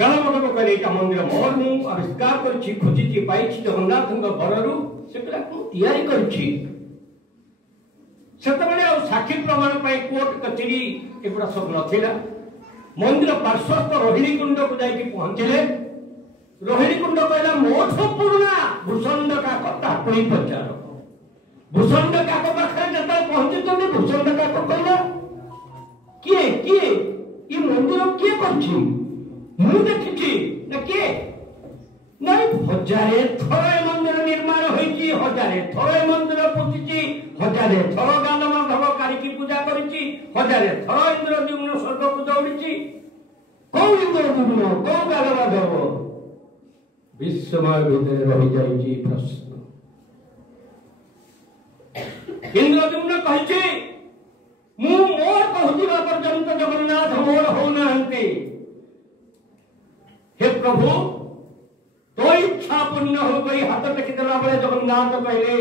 गणमाधव कहले एटा मंदिर मोर मु आविष्कार करछि खोजिछि पाइछि जगन्नाथଙ୍କ घररू से पिला को तैयारी करछि सेतबेले आ साक्षी प्रमाण पाई कोर्ट कचेरी एगुड़ा सब नथिला मंदिर पार्श्वस्थ रोहिणी कुंड को जाई पहुंचले रोहिणी कुंड कहला मोठ पुरुना भूषण काक तापणी प्रचार भूषण काक पाखरे जता पहुंचि भूषण काक कहला किए किए ये मंदिर किए करछि मु देखिछि ना किए नहीं हजारे थर मंदिर निर्माण होइछि हजारे थर मंदिर पोतिछि हजारे थर गालमाधव कारिकी पूजा करिछि हजारे थर इंद्र द्युम्न स्वर्ग को दौड़िछि कौ इंद्र द्युम्न कौ गालमाधव विश्वमय भितर रहि जाइछि प्रश्न इंद्र द्युम्न कहिछि मु मोर कहतिबा पर्यंत जगन्नाथ मोर हो नाहंती हे प्रभु तो इच्छा पूर्ण हो गई हाथ टेकी देला बेले जगन्नाथ कहले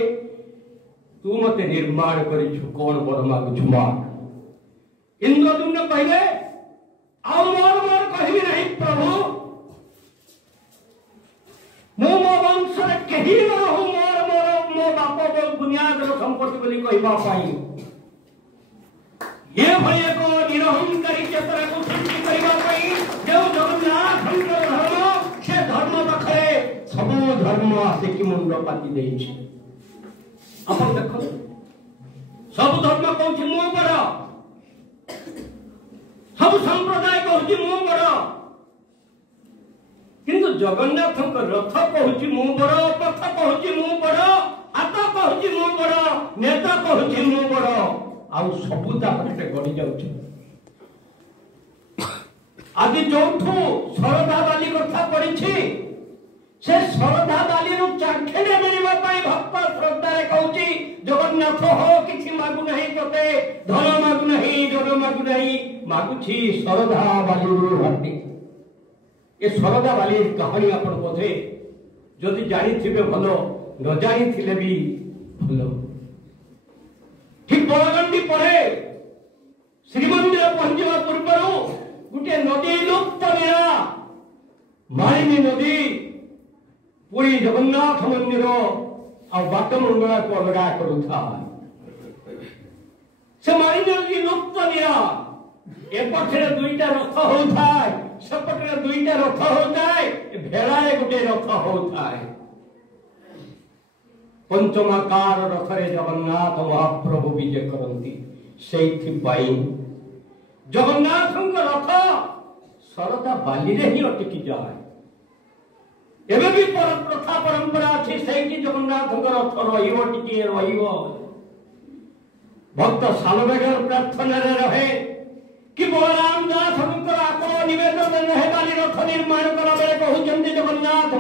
तू मते निर्माण करिछु कोन बर मागुछु माग इंद्रद्युम्न कहले आ मोर मोर कहिबी नहीं प्रभु मो मो वंश रे केही न हो मोर मोर मो बाप बो बुनियाद रो संपत्ति बोली कहबा पाई ये भय को निरहंकारी चेतना को सृष्टि करबा पाई जो जगन्नाथ धर्म से धर्म पाखरे सब धर्म आसे कि मुंड पाती देछि अपन देखो सब धर्म कहछि मो बड़ सब संप्रदाय कहछि मो बड़ किंतु जगन्नाथ रथ कहछि मो बड़ पथ कहछि मो बड़ हाथ कहछि मो बड़ नेता कहछि मो बड़ आउ सबुता पटे गड़ी जाउछि आदि जोठू सरदा बाली कथा पड़िछि से सरदा बाली नु चाखिने मिलिबा पई भक्त श्रद्धा रे कहउछि जगन्नाथ हो किछि मागु नहीं तते धन मागु नहीं जन मागु नहीं मागुछि सरदा बाली नु हट्टी ए सरदा बाली कहानी आपण बोधे जदि जानि थिबे भलो न जानि थिले भी भलो ठीक बड़गंडी पड़े श्रीमंदिर पहुंचवा पूर्व गोटे नदी लुप्त मेरा मालिनी नदी पूरी जगन्नाथ मंदिर आ बाट मंगला को अलगा करुथा से मालिनी नदी लुप्त मेरा एपटे दुईटा रथ होथाय सेपटे दुईटा रथ होथाय भेड़ाए गोटे रथ होथाय पंचमाकार रथरे जगन्नाथ महाप्रभु विजय करती से जगन्नाथ रथ सरदा बाली रे ही अटकी जाए एबे भी प्रथा परंपरा अच्छी से जगन्नाथ रथ रहिबो टिके रहिबो भक्त सालवेगर प्रार्थना रे रहे कि बलराम दास हमकर आको निवेदन रहे बाली रथ निर्माण करा बेले कहउचंती जगन्नाथ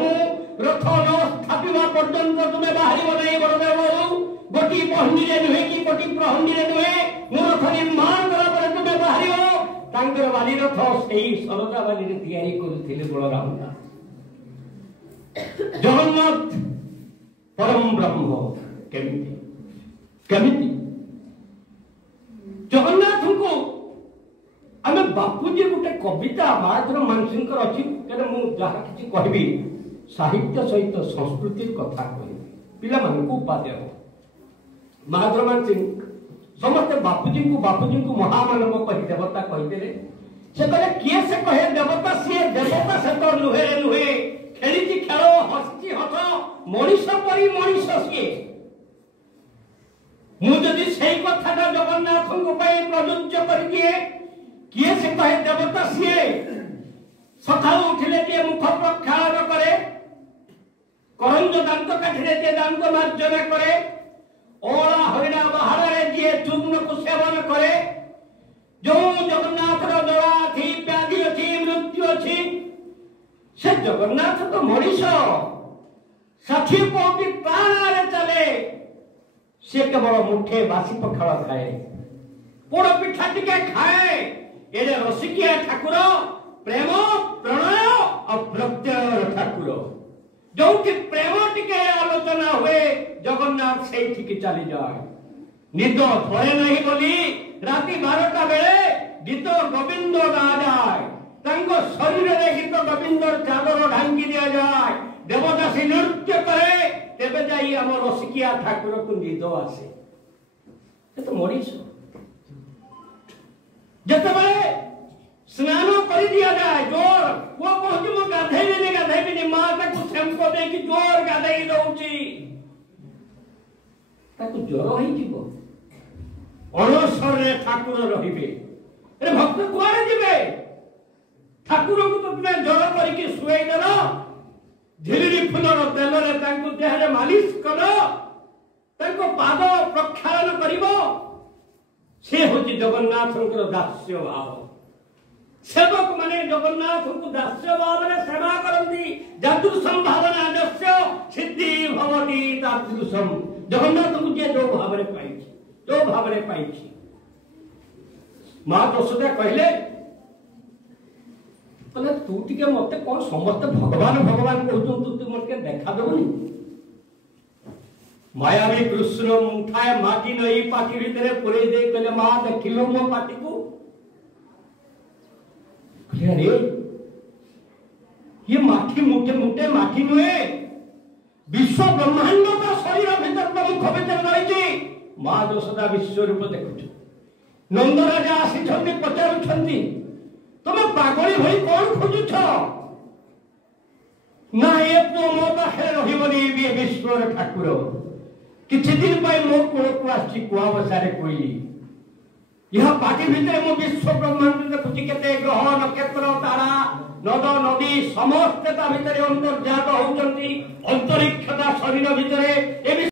रथ न स्थापिबा पर्यंत तुमे बाहरी बनै बरदेव गोटी पहंडी रे नुहे कि गोटी प्रहंडी रे नुहे मु रथ निर्माण करा पर तुमे बाहरी हो तांकर बाली रथ सेही सरदा बाली रे तैयारी करथिले बलराम दास जगन्नाथ परम ब्रह्म केमिति केमिति जगन्नाथ को आमे बापूजी गोटे कविता महाधर मानसिंकर अछि केने मु जहा किछि कहबी साहित्य सहित संस्कृति कथा कहबी पिला मन को उपाध्याय महाधर मानसिंह समस्त बापूजी को महामानव कहि देवता कहि देले से कहले किए से कहे देवता से तो नुहे नुहे खेली खेल हसी हस मनीष परी मनीष सी मुझे से कथा जगन्नाथ को प्रयोज्य कर दिए किए से कहे देवता सी सका उठिले टे मुख प्रक्षालन करे करंज दांत काठिले टे दांत मार्जन करे ओला हरिणा बाहर रे दिए चूर्ण को सेवन करे जो जगन्नाथ रो दवा थी व्याधि अछि मृत्यु अछि से जगन्नाथ तो मनीष 60 कोटी प्राण रे चले से केवल मुठे बासी पखाल खाए पोड़ पिठा टिके खाए एरे रसिकिया ठाकुर प्रेम प्रणय और प्रत्यय ठाकुर जो कि प्रेम टिके आलोचना हुए जगन्नाथ से ठीक चली जाए निद थोड़े नहीं बोली राति 12टा बेले गीत गोविंद गा जाए शरीर रे गीत गोविंद जाए देवदासी नृत्य करे तेबे जाई आम रसिकिया ठाकुर को निद आसे तो मरीज जिते स्नान कर दिया जाए जोर वो कहूँ मु गाधेबी माँ ताको सेमको दे कि जोर गाधे दउची ताको ज्वर हो अणसर ठाकुर रहिबे अरे भक्त कुआरे जिबे ठाकुर को तो तुम जड़ करके शुए देल झिरी फुलर तेल देह मालिश कर पाद प्रक्षालन कर से हूँ जगन्नाथ दास्य भाव सेवक माने जगन्नाथ को दास्य भाव में सेवा करती जादृशम भावना दस्य सिद्धि भवती तादृशम जगन्नाथ को जे जो भाव में पाई माँ यशोदा कहले तू टे मत कौन समस्त भगवान भगवान कहूँ तू मत देखा देवनी मायावी कृष्ण मुठाए माटी नई पाटी भीतर पुरे दे कहले माँ देखिल मो पाटी को अरे ये माटी मुठे मुठे माटी नुहे विश्व ब्रह्मांड का शरीर भीतर मुख भीतर रही माँ यशोदा विश्व रूप देखु नंदराजा आसी पचारुंट तुम पागली भाई कौन खोजुछ ना ये पुओ मो पाखे रही विश्व ठाकुर किछि दिन मो कूल को आसी कुआबसारे कोइली यह पाटी भितर मो विश्व ब्रह्मांड देखुची केते ग्रह नक्षत्र तारा नद नदी समस्त ता भितर अंतर्जात होउचंती अंतरिक्षता शरीर भितर